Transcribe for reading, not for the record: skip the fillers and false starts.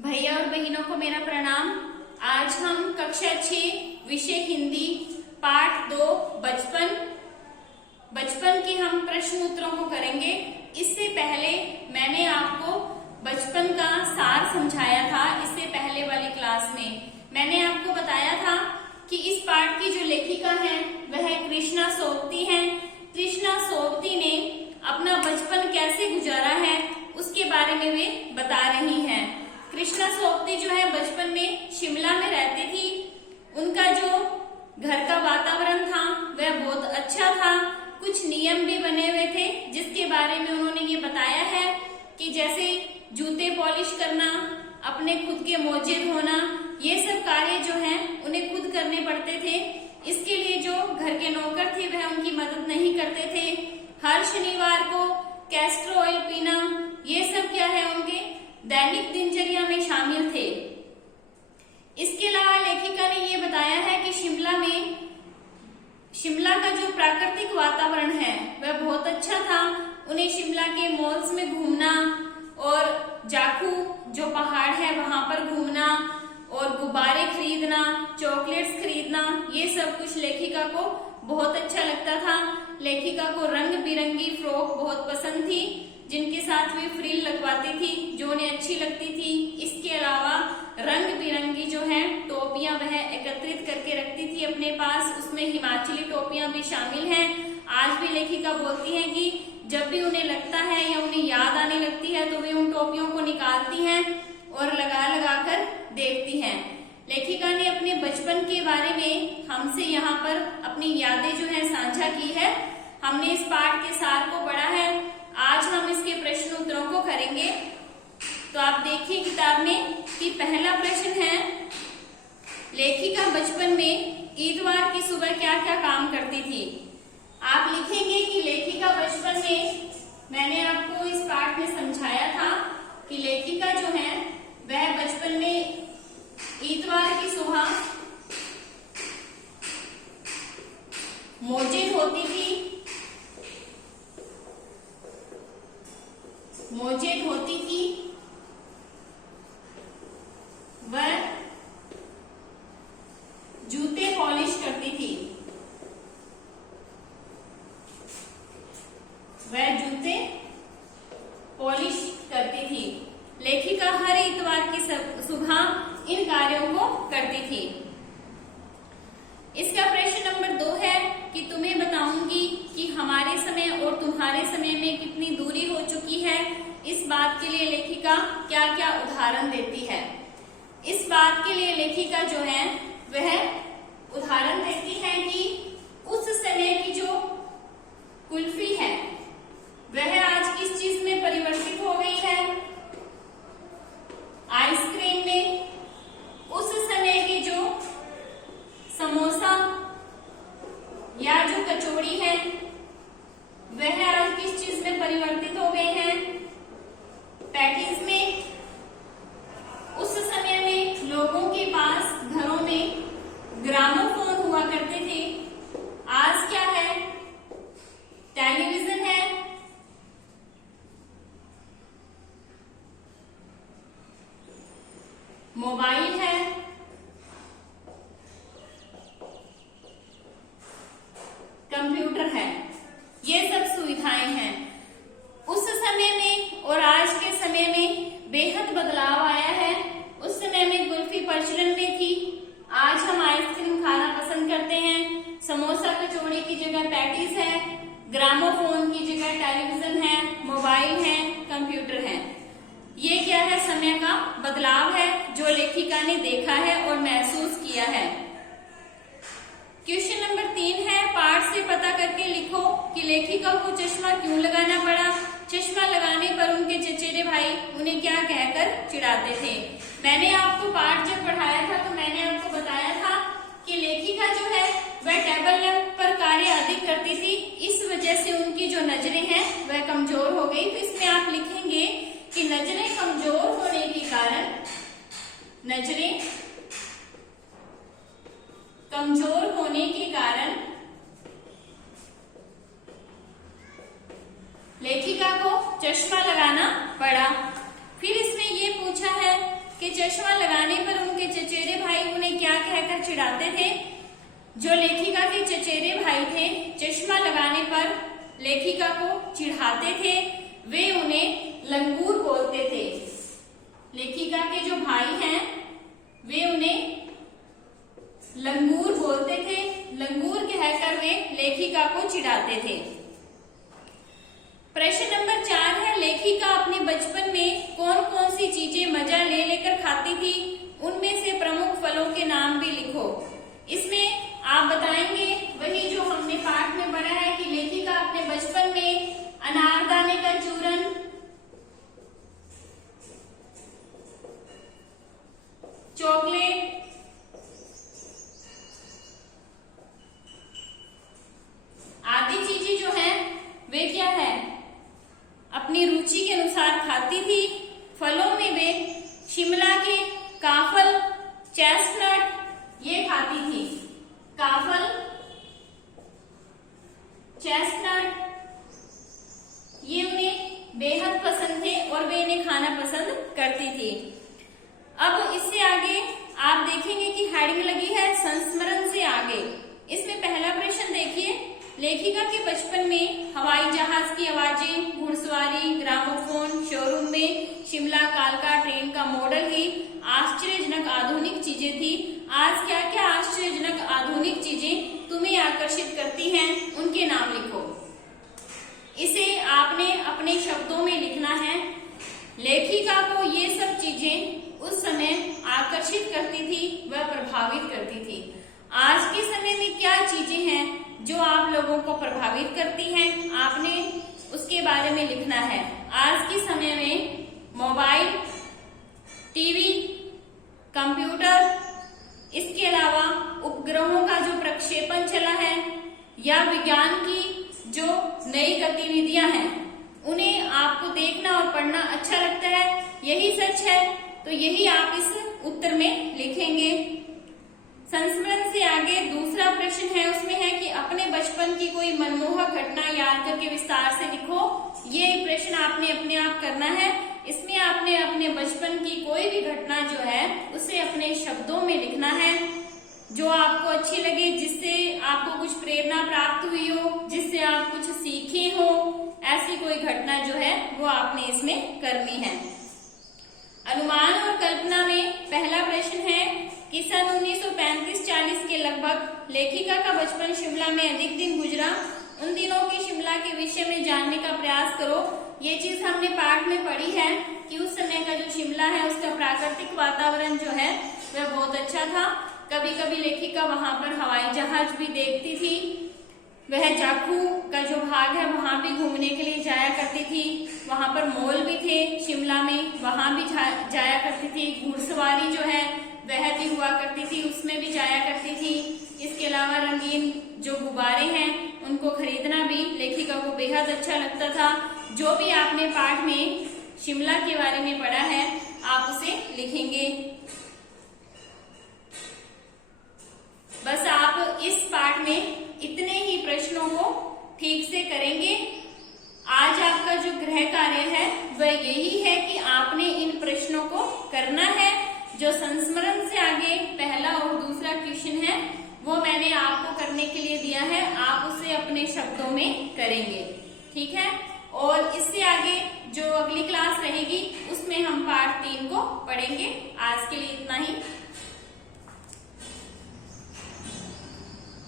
भैया और बहनों को मेरा प्रणाम। आज हम कक्षा 6 विषय हिंदी पाठ 2 बचपन के हम प्रश्न उत्तरों को करेंगे। इससे पहले मैंने आपको बचपन का सार समझाया था। इससे पहले वाली क्लास में मैंने आपको बताया था कि इस पाठ की जो लेखिका है वह कृष्णा सोबती है। कृष्णा सोबती ने अपना बचपन कैसे गुजारा है उसके बारे में वे बता रही हैं। कृष्णा सोबती जो है बचपन में शिमला में रहती थी। उनका जो घर का वातावरण था वह बहुत अच्छा था। कुछ नियम भी बने हुए थे जिसके बारे में उन्होंने ये बताया है कि जैसे जूते पॉलिश करना, अपने खुद के मोजे धोना, ये सब कार्य जो हैं उन्हें खुद करने पड़ते थे। इसके लिए जो घर के नौकर थे वह उनकी मदद नहीं करते थे। हर शनिवार को कैस्टर ऑयल पीना, ये सब क्या है उनके दैनिक दिनचर्या में शामिल थे। इसके अलावा लेखिका ने ये बताया है कि शिमला का जो प्राकृतिक वातावरण है वह बहुत अच्छा था। उन्हें शिमला के मॉल्स में घूमना और जाखू जो पहाड़ है वहां पर घूमना और गुब्बारे खरीदना, चॉकलेट्स खरीदना, ये सब कुछ लेखिका को बहुत अच्छा लगता था। लेखिका को रंग बिरंगी फ्रॉक बहुत पसंद थी जिनके साथ वे फ्रिल लगवाती थी जो उन्हें अच्छी लगती थी। इसके अलावा रंग बिरंगी जो है टोपियां वह एकत्रित करके रखती थी अपने पास। उसमें हिमाचली टोपियां भी शामिल हैं। आज भी लेखिका बोलती हैं कि जब भी उन्हें लगता है या उन्हें याद आने लगती है तो वे उन टोपियों को निकालती हैं और लगा लगा कर देखती हैं। लेखिका ने अपने बचपन के बारे में हमसे यहाँ पर अपनी यादें जो है साझा की है। हमने इस पाठ के सार को पढ़ा है। आज हम इसके प्रश्न उत्तरों को करेंगे। तो आप देखिए किताब में कि पहला प्रश्न है, लेखिका बचपन में इतवार की सुबह क्या क्या काम करती थी। आप लिखेंगे कि लेखिका बचपन में, मैंने आपको इस पाठ में समझाया था कि लेखिका जो है वह बचपन में इतवार की सुबह मोजे धोती थी। वह जूते पॉलिश करती थी। लेखिका हर इतवार की सुबह इन कार्यों को करती थी। इसका प्रश्न नंबर 2 है कि तुम्हें बताऊंगी कि हमारे समय और तुम्हारे समय में कितनी दूरी हो चुकी है। इस बात के लिए लेखिका क्या क्या उदाहरण देती है। इस बात के लिए लेखिका जो है वह उदाहरण देती है कि उस समय की जो कुल्फी है वह आज किस चीज में परिवर्तित हो गई है, आइसक्रीम में। उस समय के जो समोसा या जो कचौड़ी है वह आज किस चीज में परिवर्तित हो गए हैं, पैटीज में। उस समय में लोगों के पास घरों में ग्रामोफोन हुआ करते थे। आज क्या है, टेलीविजन है। मोबाइल है, कंप्यूटर है, ये सब सुविधाएं हैं। उस समय में और आज के समय में बेहद बदलाव आया है। उस समय में कुल्फी प्रचलन में थी, आज हम आइसक्रीम खाना पसंद करते हैं। समोसा कचौड़ी की जगह पैटीज है, ग्रामोफोन की जगह टेलीविजन है, मोबाइल है, कंप्यूटर है। ये क्या है, समय का बदलाव है जो लेखिका ने देखा है और महसूस किया है। क्वेश्चन नंबर 3 है, पाठ से पता करके लिखो कि लेखिका को चश्मा क्यों लगाना पड़ा। चश्मा लगाने पर उनके चचेरे भाई उन्हें क्या कहकर चिढ़ाते थे। मैंने आपको पाठ जब पढ़ाया था तो मैंने आपको बताया था कि लेखिका जो है वह टेबल लैंप पर कार्य अधिक करती थी। इस वजह से उनकी जो नजरें हैं वह कमजोर हो गई। तो इसमें आप लिखेंगे कि नजरें कमजोर होने के कारण लेखिका को चश्मा लगाना पड़ा। फिर इसमें ये पूछा है कि चश्मा लगाने पर उनके चचेरे भाई उन्हें क्या कहकर चिढ़ाते थे। जो लेखिका के चचेरे भाई थे, चश्मा लगाने पर लेखिका को चिढ़ाते थे, वे उन्हें लंगूर बोलते थे। लेखिका के जो भाई हैं वे उन्हें लंगूर बोलते थे, लंगूर कहकर वे लेखिका को चिढ़ाते थे। प्रश्न नंबर 4 है, लेखिका अपने बचपन में कौन कौन सी चीजें मजा ले लेकर खाती थी, उनमें से प्रमुख फलों के नाम भी लिखो। इसमें आप बताएंगे वही जो हमने पाठ में पढ़ा है कि लेखिका अपने बचपन में अनारदाने का चूरन, चॉकलेट, आदि चीजें जो हैं वे क्या है अपनी रुचि के अनुसार खाती थी। फलों में वे शिमला के काफल, चेस्टनट ये खाती थी। काफल, चेस्टनट ये उन्हें बेहद पसंद थे और वे इन्हें खाना पसंद करती थी। अब इससे आगे आप देखेंगे कि हेडिंग लगी है संस्मरण से आगे। इसमें पहला प्रश्न देखिए, लेखिका के बचपन में हवाई जहाज की आवाजें, घुड़सवारी, ग्रामोफोन, शोरूम में शिमला कालका ट्रेन का मॉडल ही आश्चर्यजनक आधुनिक चीजें थी। आज क्या क्या आश्चर्यजनक आधुनिक चीजें तुम्हें आकर्षित करती हैं, उनके नाम लिखो। इसे आपने अपने शब्दों में लिखना है। लेखिका को ये सब चीजें उस समय आकर्षित करती थी, वह प्रभावित करती थी। आज के समय में क्या चीजें हैं जो आप लोगों को प्रभावित करती हैं, आपने उसके बारे में लिखना है। आज के समय में मोबाइल, टीवी, कंप्यूटर, इसके अलावा उपग्रहों का जो प्रक्षेपण चला है या विज्ञान की जो नई गतिविधियां हैं, उन्हें आपको देखना और पढ़ना अच्छा लगता है, यही सच है। तो यही आप इस उत्तर में लिखेंगे। संस्मरण से आगे दूसरा प्रश्न है, उसमें है कि अपने बचपन की कोई मनमोहक घटना याद करके विस्तार से लिखो। ये प्रश्न आपने अपने आप करना है। इसमें आपने अपने बचपन की कोई भी घटना जो है उसे अपने शब्दों में लिखना है, जो आपको अच्छी लगे, जिससे आपको कुछ प्रेरणा प्राप्त हुई हो, जिससे आप कुछ सीखे हो, ऐसी कोई घटना जो है वो आपने इसमें करनी है। अनुमान और कल्पना में पहला प्रश्न है कि सन 1935-40 के लगभग लेखिका का बचपन शिमला में अधिक दिन गुजरा। उन दिनों के शिमला के विषय में जानने का प्रयास करो। ये चीज हमने पाठ में पढ़ी है कि उस समय का जो शिमला है उसका प्राकृतिक वातावरण जो है वह बहुत अच्छा था। कभी कभी लेखिका वहां पर हवाई जहाज भी देखती थी। वह जाखू का जो भाग है वहां भी घूमने के लिए जाया करती थी। वहां पर मॉल भी थे शिमला में, वहां भी जाया करती थी। घुड़सवारी जो है वह भी हुआ करती थी, उसमें भी जाया करती थी। इसके अलावा रंगीन जो गुब्बारे हैं उनको खरीदना भी लेखिका को बेहद अच्छा लगता था। जो भी आपने पाठ में शिमला के बारे में पढ़ा है आप उसे लिखेंगे। बस आप इस पाठ में इतने ही प्रश्नों को ठीक से करेंगे। आज आपका जो गृह कार्य है वह यही है कि आपने इन प्रश्नों को करना है। जो संस्मरण से आगे पहला और दूसरा क्वेश्चन है वो मैंने आपको करने के लिए दिया है, आप उसे अपने शब्दों में करेंगे, ठीक है। और इससे आगे जो अगली क्लास रहेगी उसमें हम पाठ 3 को पढ़ेंगे। आज के लिए इतना ही।